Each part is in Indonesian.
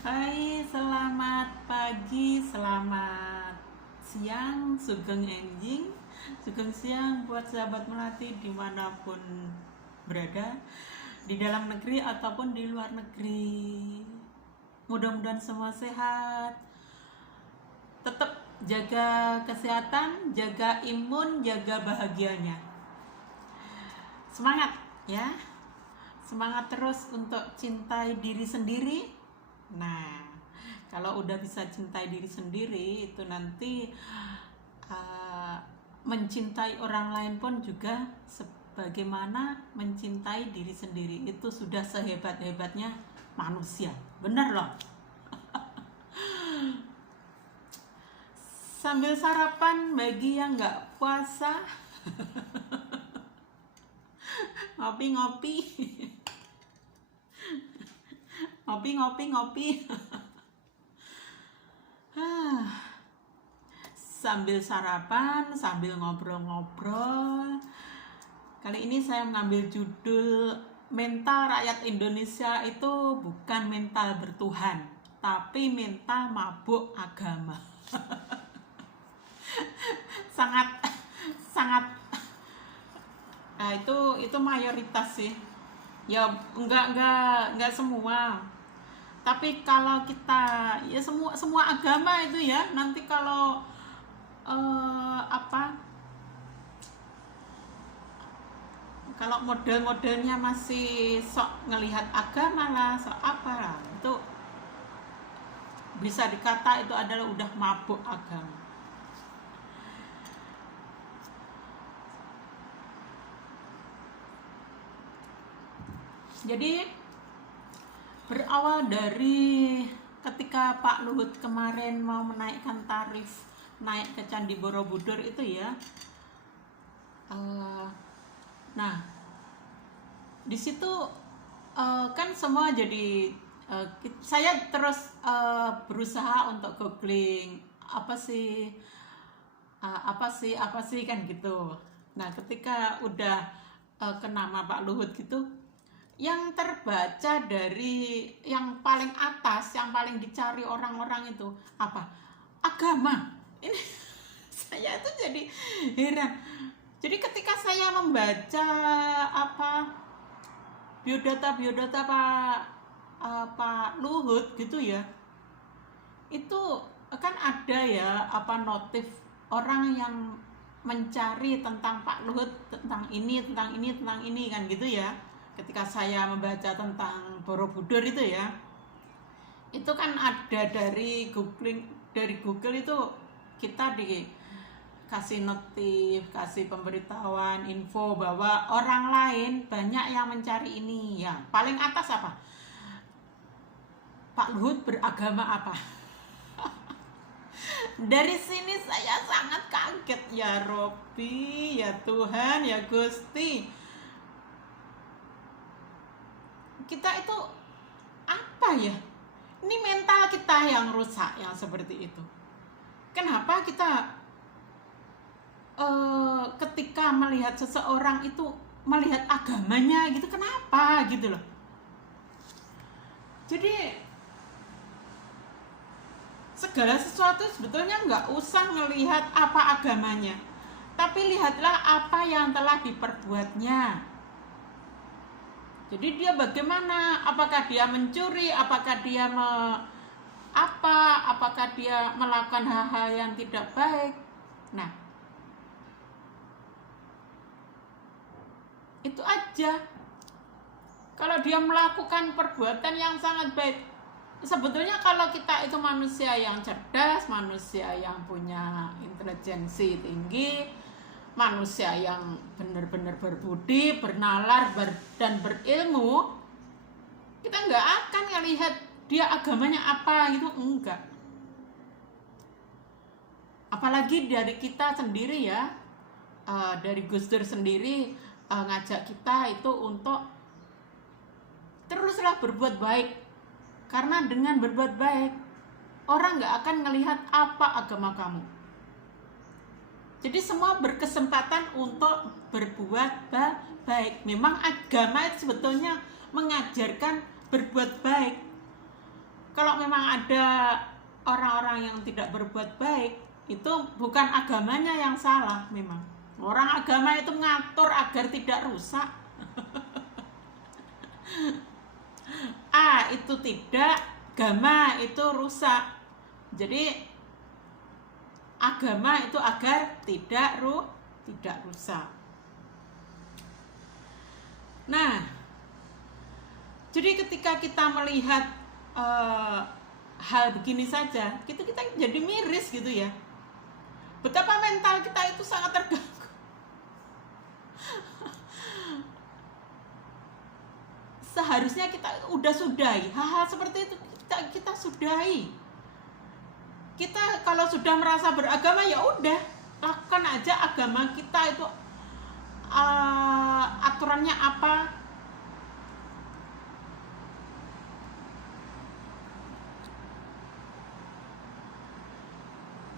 Hai, selamat pagi, selamat siang, sugeng enjing, sugeng siang buat sahabat Melati dimanapun berada, di dalam negeri ataupun di luar negeri. Mudah-mudahan semua sehat, tetap jaga kesehatan, jaga imun, jaga bahagianya. Semangat ya, semangat terus untuk cintai diri sendiri. Nah, kalau udah bisa cintai diri sendiri, itu nanti uh, mencintai orang lain pun juga sebagaimana mencintai diri sendiri. Itu sudah sehebat-hebatnya manusia. Bener loh. Sambil sarapan bagi yang nggak puasa, ngopi-ngopi, ngopi-ngopi. Sambil sarapan, sambil ngobrol-ngobrol. Kali ini saya mengambil judul mental rakyat Indonesia itu bukan mental bertuhan, tapi mental mabuk agama. sangat sangat itu mayoritas sih. Ya enggak semua. Tapi kalau kita ya semua agama itu ya nanti kalau kalau model-modelnya masih sok ngelihat agama lah, sok apa lah, itu bisa dikata itu adalah udah mabuk agama. Jadi berawal dari ketika Pak Luhut kemarin mau menaikkan tarif naik ke Candi Borobudur itu ya. Nah, di situ kan semua jadi saya terus berusaha untuk googling apa sih kan gitu. Nah, ketika udah kena nama Pak Luhut gitu, yang terbaca dari yang paling atas, yang paling dicari orang-orang itu apa? Agama. Ini saya itu jadi heran. Jadi ketika saya membaca biodata Pak Luhut gitu ya, itu kan ada ya notif orang yang mencari tentang Pak Luhut, tentang ini kan gitu ya. Ketika saya membaca tentang Borobudur itu ya, itu kan ada dari Google itu kita dikasih notif, kasih pemberitahuan, info bahwa orang lain banyak yang mencari ini ya. Paling atas apa? Pak Luhut beragama apa? Dari sini saya sangat kaget, ya Robi, ya Tuhan, ya Gusti. Kita itu apa ya? Ini mental kita yang rusak, yang seperti itu. Kenapa kita ketika melihat seseorang itu melihat agamanya gitu, kenapa gitu loh? Jadi segala sesuatu sebetulnya nggak usah melihat apa agamanya, tapi lihatlah apa yang telah diperbuatnya. Jadi dia bagaimana? Apakah dia mencuri? Apakah dia apakah dia melakukan hal-hal yang tidak baik? Nah, itu aja. Kalau dia melakukan perbuatan yang sangat baik, sebetulnya kalau kita itu manusia yang cerdas, manusia yang punya intelijensi tinggi, manusia yang benar-benar berbudi, bernalar, dan berilmu, kita nggak akan ngelihat dia agamanya apa gitu, enggak. Apalagi dari kita sendiri ya, dari Gus Dur sendiri ngajak kita itu untuk teruslah berbuat baik, karena dengan berbuat baik orang nggak akan ngelihat apa agama kamu. Jadi semua berkesempatan untuk berbuat baik. Memang agama itu sebetulnya mengajarkan berbuat baik. Kalau memang ada orang-orang yang tidak berbuat baik, itu bukan agamanya yang salah. Memang orang agama itu ngatur agar tidak rusak. Itu tidak, agama itu rusak. Jadi agama itu agar tidak rusak. Nah, jadi ketika kita melihat hal begini saja, kita jadi miris gitu ya. Betapa mental kita itu sangat terganggu. Seharusnya kita udah sudahi hal-hal seperti itu, kita sudahi. Kita kalau sudah merasa beragama, ya udah lakukan aja agama kita itu, aturannya apa.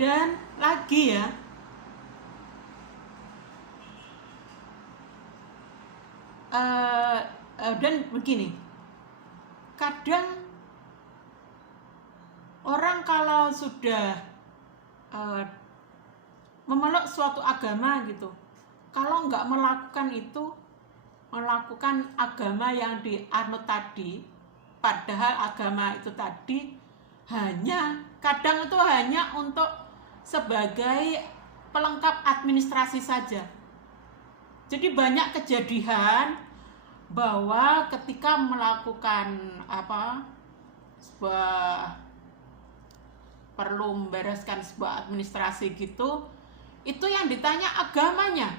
Dan lagi ya, dan begini, kadang orang kalau sudah memeluk suatu agama gitu, kalau nggak melakukan itu, melakukan agama yang dianut tadi, padahal agama itu tadi kadang itu hanya untuk sebagai pelengkap administrasi saja. Jadi banyak kejadian bahwa ketika melakukan perlu membereskan sebuah administrasi gitu, itu yang ditanya agamanya.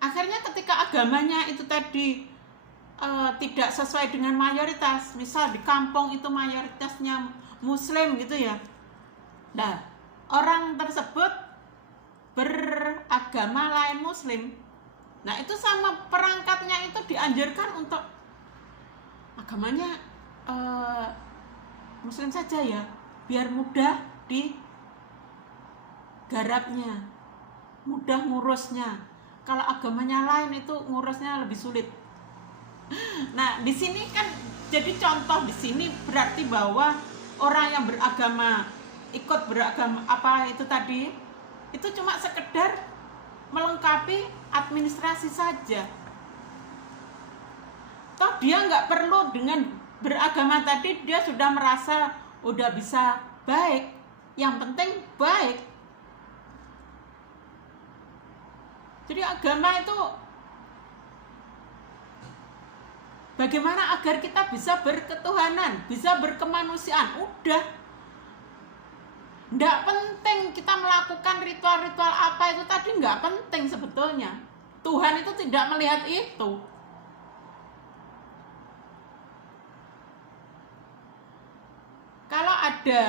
Akhirnya ketika agamanya itu tadi tidak sesuai dengan mayoritas, misal di kampung itu mayoritasnya Muslim gitu ya, nah orang tersebut beragama lain Muslim, nah itu sama perangkatnya itu dianjurkan untuk agamanya Muslim saja ya, biar mudah digarapnya, mudah ngurusnya. Kalau agamanya lain itu ngurusnya lebih sulit. Nah, di sini kan jadi contoh, di sini berarti bahwa orang yang ikut beragama itu tadi, itu cuma sekedar melengkapi administrasi saja. Toh dia nggak perlu dengan beragama tadi, dia sudah merasa udah bisa baik. Yang penting baik. Jadi agama itu bagaimana agar kita bisa berketuhanan, bisa berkemanusiaan. Udah, nggak penting kita melakukan ritual-ritual apa itu tadi, nggak penting sebetulnya. Tuhan itu tidak melihat itu. Kalau ada,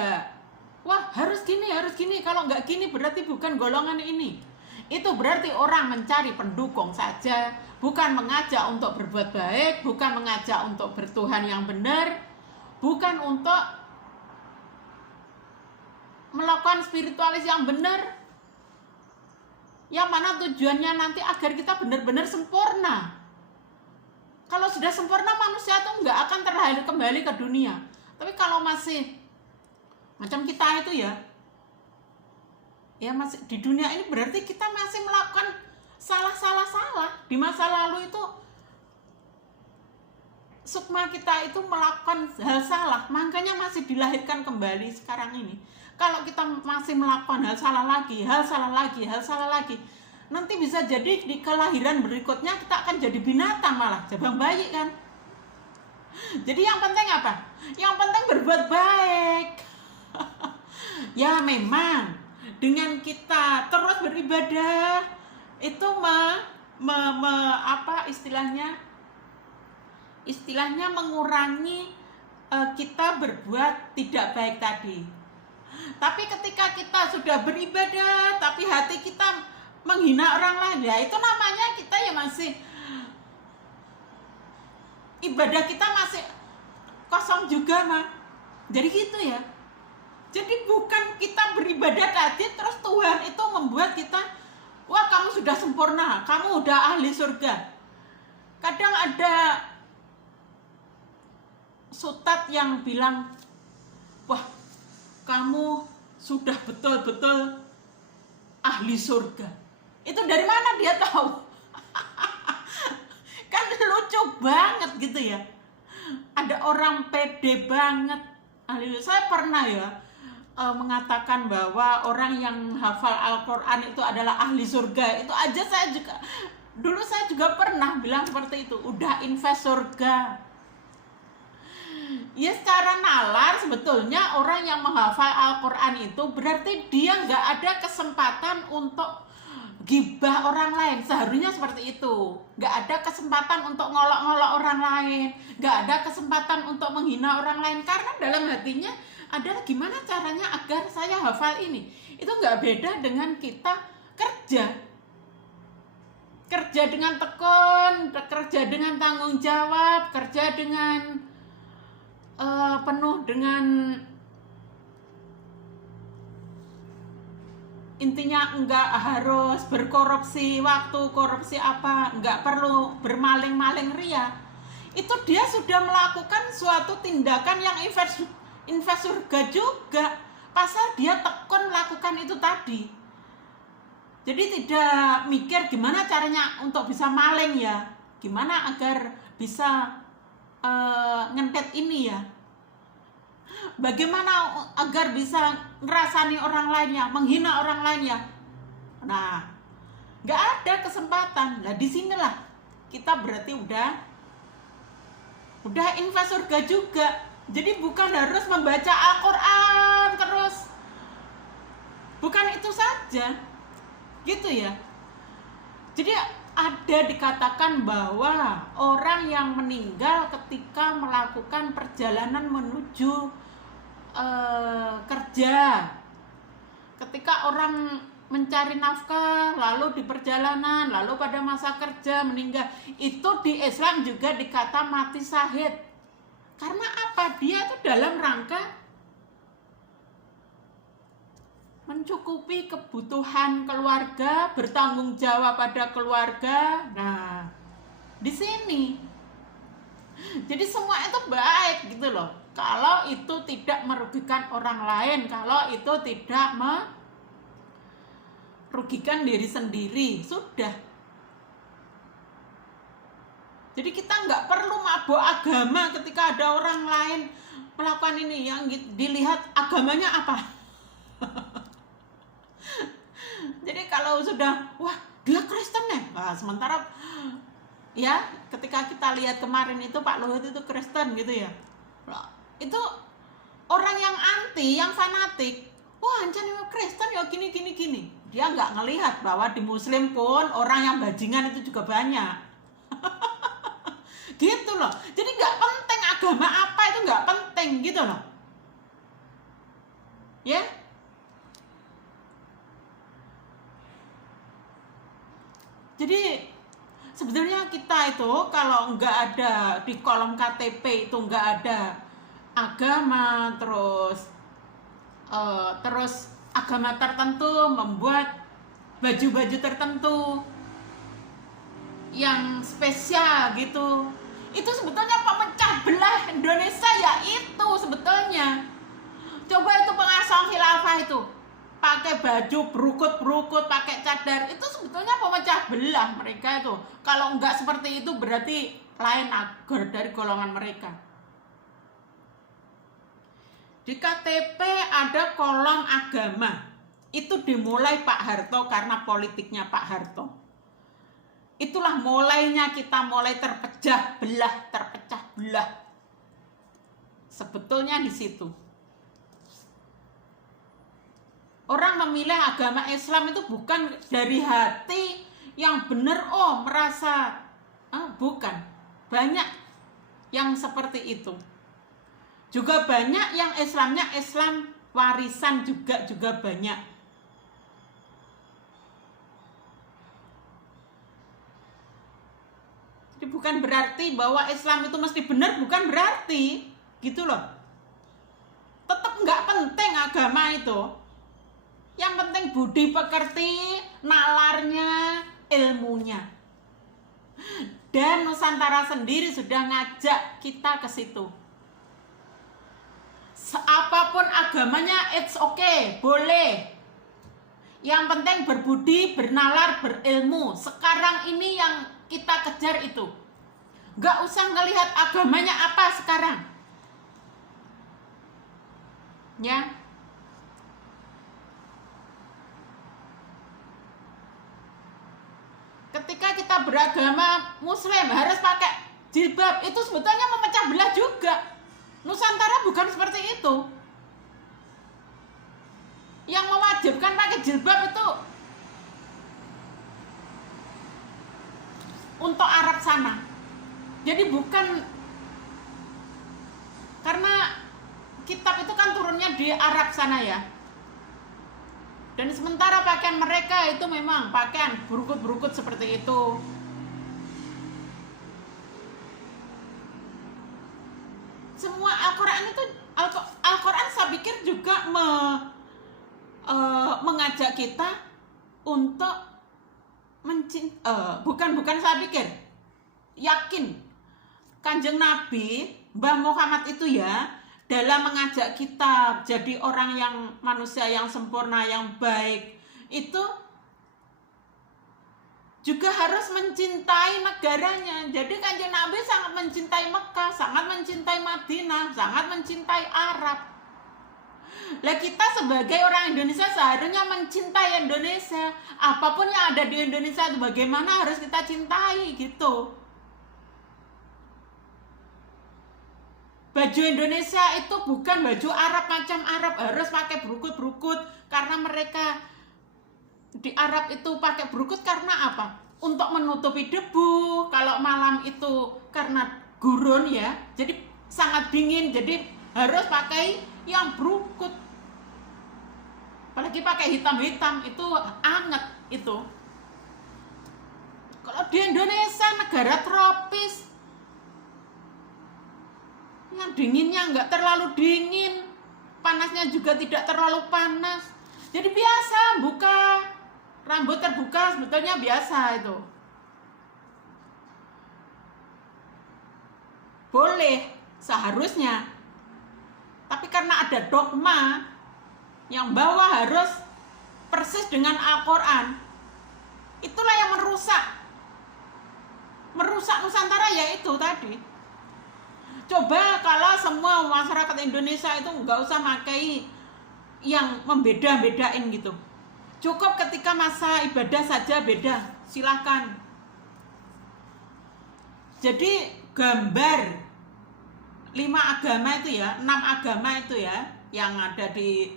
wah harus gini, kalau nggak gini berarti bukan golongan ini. Itu berarti orang mencari pendukung saja, bukan mengajak untuk berbuat baik, bukan mengajak untuk bertuhan yang benar, bukan untuk melakukan spiritualis yang benar, yang mana tujuannya nanti agar kita benar-benar sempurna. Kalau sudah sempurna, manusia itu nggak akan terlahir kembali ke dunia. Tapi kalau masih macam kita itu ya masih di dunia ini, berarti kita masih melakukan salah. Di masa lalu itu sukma kita itu melakukan hal salah, makanya masih dilahirkan kembali sekarang ini. Kalau kita masih melakukan hal salah lagi, nanti bisa jadi di kelahiran berikutnya kita akan jadi binatang, malah jabang bayi kan. Jadi yang penting apa? Yang penting berbuat baik. Ya memang dengan kita terus beribadah itu istilahnya mengurangi kita berbuat tidak baik tadi. Tapi ketika kita sudah beribadah tapi hati kita menghina orang lain, ya itu namanya kita ya masih ibadah kita masih kosong juga mah. Jadi gitu ya. Jadi bukan kita beribadah tadi terus Tuhan itu membuat kita, wah kamu sudah sempurna, kamu udah ahli surga. Kadang ada sutat yang bilang, wah kamu sudah betul-betul ahli surga. Itu dari mana dia tahu? Kan lucu banget gitu ya. Ada orang pede banget. Saya pernah ya mengatakan bahwa orang yang hafal Al-Quran itu adalah ahli surga. Itu aja dulu saya juga pernah bilang seperti itu. Udah invest surga. Ya secara nalar sebetulnya orang yang menghafal Al-Quran itu berarti dia nggak ada kesempatan untuk gibah orang lain. Seharusnya seperti itu. Nggak ada kesempatan untuk ngolok-ngolok orang lain, nggak ada kesempatan untuk menghina orang lain, karena dalam hatinya adalah gimana caranya agar saya hafal ini. Itu nggak beda dengan kita kerja dengan tekun, kerja dengan tanggung jawab, kerja dengan penuh dengan intinya enggak harus berkorupsi waktu, korupsi apa, enggak perlu bermaling-maling ria. Itu dia sudah melakukan suatu tindakan yang invest surga juga, pasal dia tekun melakukan itu tadi. Jadi tidak mikir gimana caranya untuk bisa maling ya, gimana agar bisa ngentet ini ya, bagaimana agar bisa ngerasani orang lainnya, menghina orang lainnya. Nah, nggak ada kesempatan. Nah, disinilah kita berarti udah invest surga juga. Jadi bukan harus membaca Al-Quran terus, bukan itu saja, gitu ya. Jadi ada dikatakan bahwa orang yang meninggal ketika melakukan perjalanan menuju kerja, ketika orang mencari nafkah lalu di perjalanan, lalu pada masa kerja meninggal, itu di Islam juga dikata mati syahid. Karena apa? Dia itu dalam rangka mencukupi kebutuhan keluarga, bertanggung jawab pada keluarga. Nah, di sini. Jadi semua itu baik gitu loh. Kalau itu tidak merugikan orang lain, kalau itu tidak merugikan diri sendiri, sudah. Jadi kita nggak perlu mabuk agama ketika ada orang lain melakukan ini. Yang dilihat agamanya apa. Jadi kalau sudah, wah dia Kristen ya, nah, sementara ya ketika kita lihat kemarin itu Pak Luhut itu Kristen gitu ya, nah, itu orang yang anti, yang fanatik, wah ancan Kristen ya gini, dia nggak ngelihat bahwa di Muslim pun orang yang bajingan itu juga banyak. Gitu loh. Jadi nggak penting agama apa, itu nggak penting gitu loh ya. Jadi sebetulnya kita itu kalau nggak ada di kolom KTP itu nggak ada agama, terus agama tertentu membuat baju-baju tertentu yang spesial gitu, itu sebetulnya pemecah belah Indonesia ya itu sebetulnya. Coba itu pengasal khilafah itu pakai baju berukut, pakai cadar, itu sebetulnya pemecah belah mereka itu. Kalau enggak seperti itu berarti lain agar dari golongan mereka. Di KTP ada kolom agama. Itu dimulai Pak Harto karena politiknya Pak Harto. Itulah mulainya kita mulai terpecah belah. Sebetulnya di situ. Orang memilih agama Islam itu bukan dari hati yang benar, merasa bukan. Banyak yang seperti itu. Juga banyak yang Islamnya Islam warisan juga banyak. Jadi bukan berarti bahwa Islam itu mesti benar, bukan berarti gitu loh. Tetap nggak penting agama itu. Yang penting budi pekerti, nalarnya, ilmunya. Dan Nusantara sendiri sudah ngajak kita ke situ. agamanya it's okay, boleh. Yang penting berbudi, bernalar, berilmu. Sekarang ini yang kita kejar itu. Gak usah ngelihat agamanya apa sekarang. Ya. Ketika kita beragama Muslim harus pakai jilbab, itu sebetulnya memecah belah juga. Nusantara bukan seperti itu. Yang mewajibkan pakai jilbab itu untuk Arab sana. Jadi bukan, karena kitab itu kan turunnya di Arab sana ya. Dan sementara pakaian mereka itu memang pakaian berukut-berukut seperti itu. Semua Al-Quran itu, Al-Quran saya pikir juga mengajak kita untuk bukan saya pikir, yakin Kanjeng Nabi Mbah Muhammad itu ya, dalam mengajak kita jadi orang yang manusia yang sempurna, yang baik, itu juga harus mencintai negaranya. Jadi Kanjeng Nabi sangat mencintai Mekah, sangat mencintai Madinah, sangat mencintai Arab. Lah kita sebagai orang Indonesia seharusnya mencintai Indonesia. Apapun yang ada di Indonesia itu bagaimana harus kita cintai gitu. Baju Indonesia itu bukan baju Arab macam Arab, harus pakai berukut-berukut. Karena mereka di Arab itu pakai berukut karena apa? Untuk menutupi debu. Kalau malam itu karena gurun ya, jadi sangat dingin, jadi harus pakai yang berukut. Apalagi pakai hitam-hitam, itu anget itu. Kalau di Indonesia negara tropis, yang dinginnya nggak terlalu dingin, panasnya juga tidak terlalu panas. Jadi biasa buka, rambut terbuka sebetulnya biasa itu. Boleh, seharusnya. Tapi karena ada dogma yang bawah harus persis dengan Al-Quran, itulah yang merusak Nusantara, yaitu tadi. Coba kalau semua masyarakat Indonesia itu nggak usah pakai yang membeda-bedain gitu. Cukup ketika masa ibadah saja beda, silahkan. Jadi gambar 5 agama itu ya, 6 agama itu ya, yang ada di,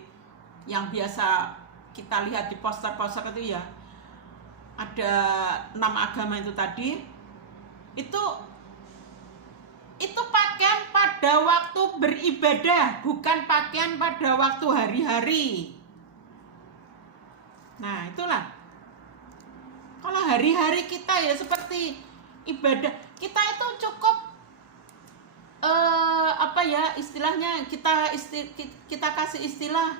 yang biasa kita lihat di poster-poster itu ya, ada 6 agama itu tadi, itu pakaian pada waktu beribadah, bukan pakaian pada waktu hari-hari. Nah itulah, kalau hari-hari kita ya seperti ibadah, kita itu cukup apa ya istilahnya, kita kasih istilah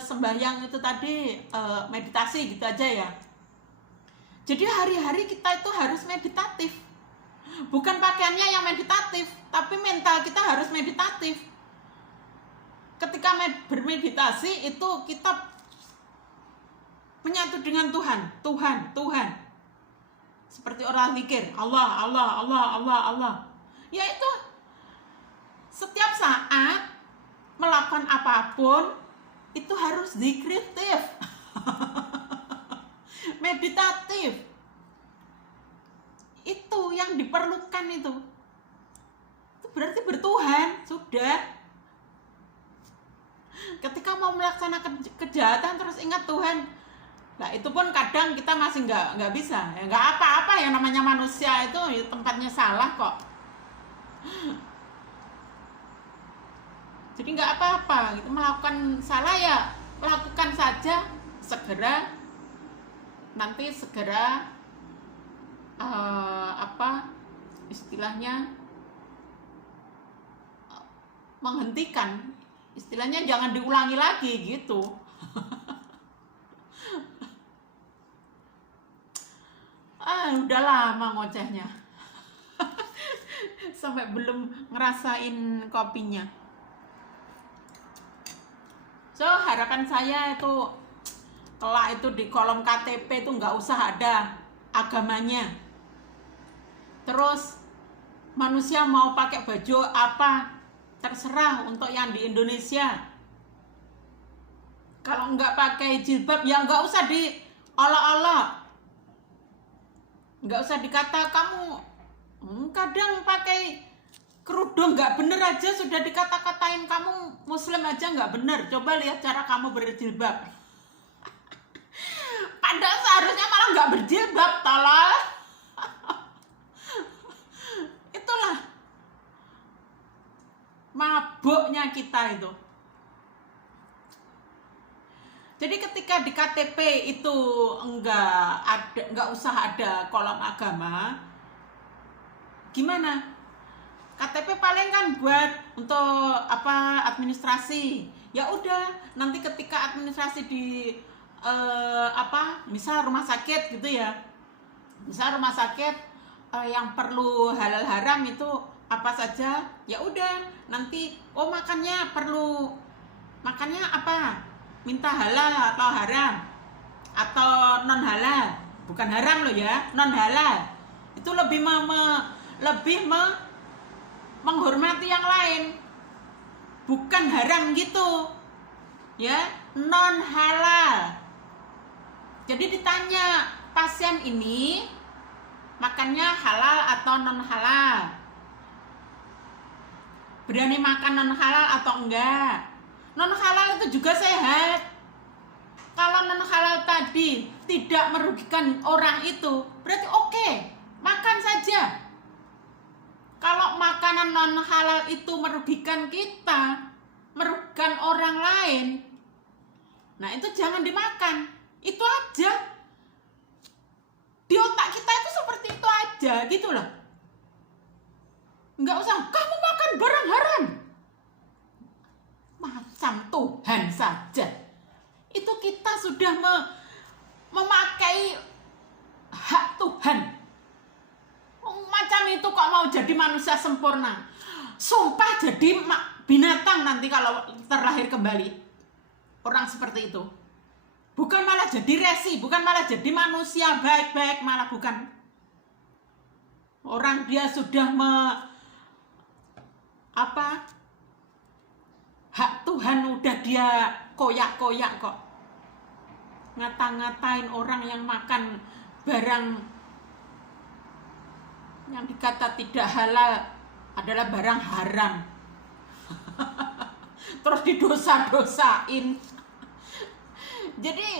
sembahyang itu tadi, meditasi gitu aja ya. Jadi hari-hari kita itu harus meditatif. Bukan pakaiannya yang meditatif, tapi mental kita harus meditatif. Ketika bermeditasi itu kita menyatu dengan Tuhan. Seperti orang zikir, Allah. Yaitu setiap saat melakukan apapun itu harus zikritif. Meditatif. Itu yang diperlukan itu berarti bertuhan sudah. Ketika mau melaksanakan kejahatan terus ingat Tuhan, nah itu pun kadang kita masih nggak bisa ya, nggak apa-apa, yang namanya manusia itu ya, tempatnya salah kok. Jadi nggak apa-apa gitu, melakukan salah ya lakukan saja, segera apa istilahnya, menghentikan, istilahnya jangan diulangi lagi gitu. Udah lama ngocehnya. Sampai belum ngerasain kopinya. So harapan saya itu kelak itu di kolom KTP itu nggak usah ada agamanya. Terus manusia mau pakai baju apa terserah untuk yang di Indonesia. Kalau nggak pakai jilbab ya nggak usah diolok-olok, nggak usah dikata kamu kadang pakai kerudung nggak bener aja sudah dikata-katain kamu muslim aja nggak bener. Coba lihat cara kamu berjilbab. Padahal seharusnya malah nggak berjilbab, tolol. Itulah mabuknya kita itu. Jadi ketika di KTP itu nggak usah ada kolom agama, gimana? KTP paling kan buat untuk apa, administrasi. Ya udah, nanti ketika administrasi di misal rumah sakit gitu ya. Misal rumah sakit yang perlu halal haram itu apa saja? Ya udah, nanti makannya apa? Minta halal atau haram atau non halal, bukan haram loh ya, non halal. Itu lebih menghormati yang lain, bukan haram gitu ya, non halal. Jadi ditanya pasien ini makannya halal atau non halal, berani makan non halal atau enggak. Non halal itu juga sehat. Kalau non halal tadi tidak merugikan orang itu, berarti oke, makan saja. Kalau makanan non halal itu merugikan kita, merugikan orang lain, nah itu jangan dimakan. Itu aja. Di otak kita itu seperti itu aja gitu loh. Nggak usah kamu makan barang haram. Macam Tuhan saja. Itu kita sudah memakai hak Tuhan. Macam itu kok mau jadi manusia sempurna. Sumpah jadi binatang nanti kalau terlahir kembali. Orang seperti itu. Bukan malah jadi resi, bukan malah jadi manusia baik-baik, malah bukan. Orang dia sudah hak Tuhan udah dia koyak-koyak kok. Ngata-ngatain orang yang makan barang yang dikata tidak halal adalah barang haram. Terus didosa-dosain. Jadi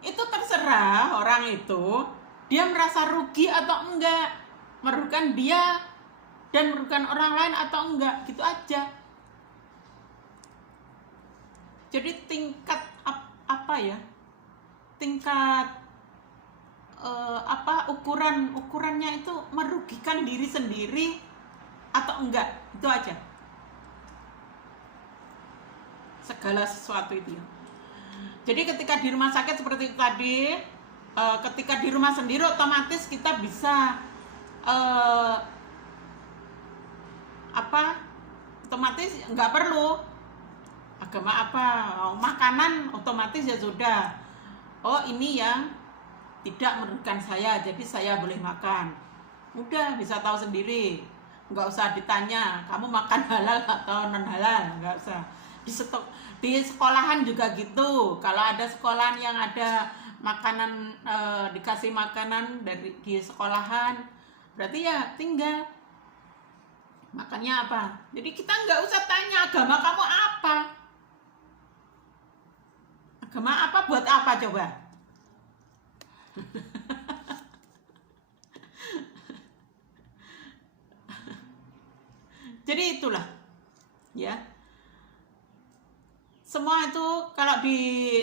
itu terserah orang itu, dia merasa rugi atau enggak, merugikan dia dan merugikan orang lain atau enggak, gitu aja. Jadi tingkat ukurannya itu merugikan diri sendiri atau enggak, itu aja. Segala sesuatu itu ya. Jadi ketika di rumah sakit seperti itu tadi, ketika di rumah sendiri otomatis kita bisa otomatis nggak perlu agama apa, makanan otomatis ya sudah. Oh ini yang tidak merugikan saya, jadi saya boleh makan. Udah bisa tahu sendiri, nggak usah ditanya kamu makan halal atau non halal, nggak usah. Di sekolahan juga gitu. Kalau ada sekolahan yang ada makanan, dikasih makanan di sekolahan, berarti ya tinggal makannya apa. Jadi kita nggak usah tanya agama kamu apa. Agama apa buat apa coba? Jadi itulah ya. Semua itu kalau di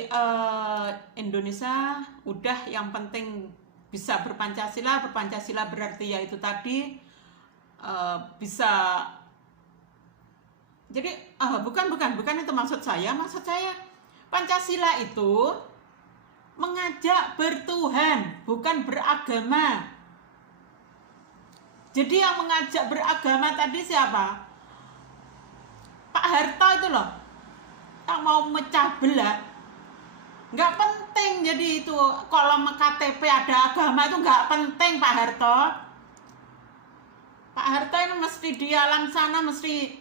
Indonesia udah, yang penting bisa berpancasila. Berpancasila berarti ya itu tadi bisa. Jadi bukan itu maksud saya. Maksud saya Pancasila itu mengajak bertuhan, bukan beragama. Jadi yang mengajak beragama tadi siapa? Pak Harto itu loh. tak mau mecah belah. Nggak penting. Jadi itu kolom KTP ada agama itu nggak penting, Pak Harto. Pak Harto ini mesti di alam sana mesti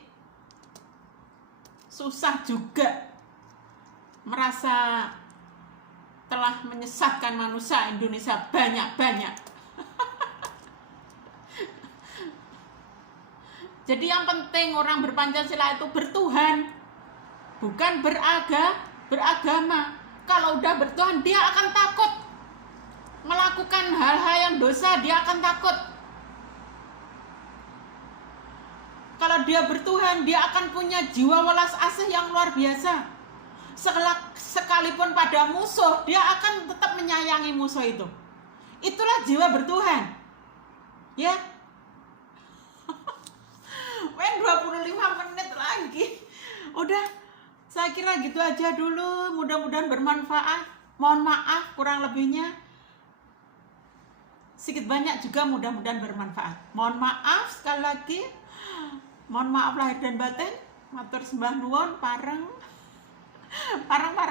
susah juga, merasa telah menyesatkan manusia Indonesia banyak-banyak. Jadi yang penting orang berpancasila itu bertuhan, bukan beragama. Kalau udah bertuhan, dia akan takut melakukan hal-hal yang dosa, dia akan takut. Kalau dia bertuhan, dia akan punya jiwa welas asih yang luar biasa. Sekalipun pada musuh, dia akan tetap menyayangi musuh itu. Itulah jiwa bertuhan. Ya. 25 menit lagi. Udah, saya kira gitu aja dulu. Mudah-mudahan bermanfaat. Mohon maaf kurang lebihnya. Sedikit banyak juga mudah-mudahan bermanfaat. Mohon maaf sekali lagi. Mohon maaf lahir dan batin. Matur sembah nuwun pareng. Pareng.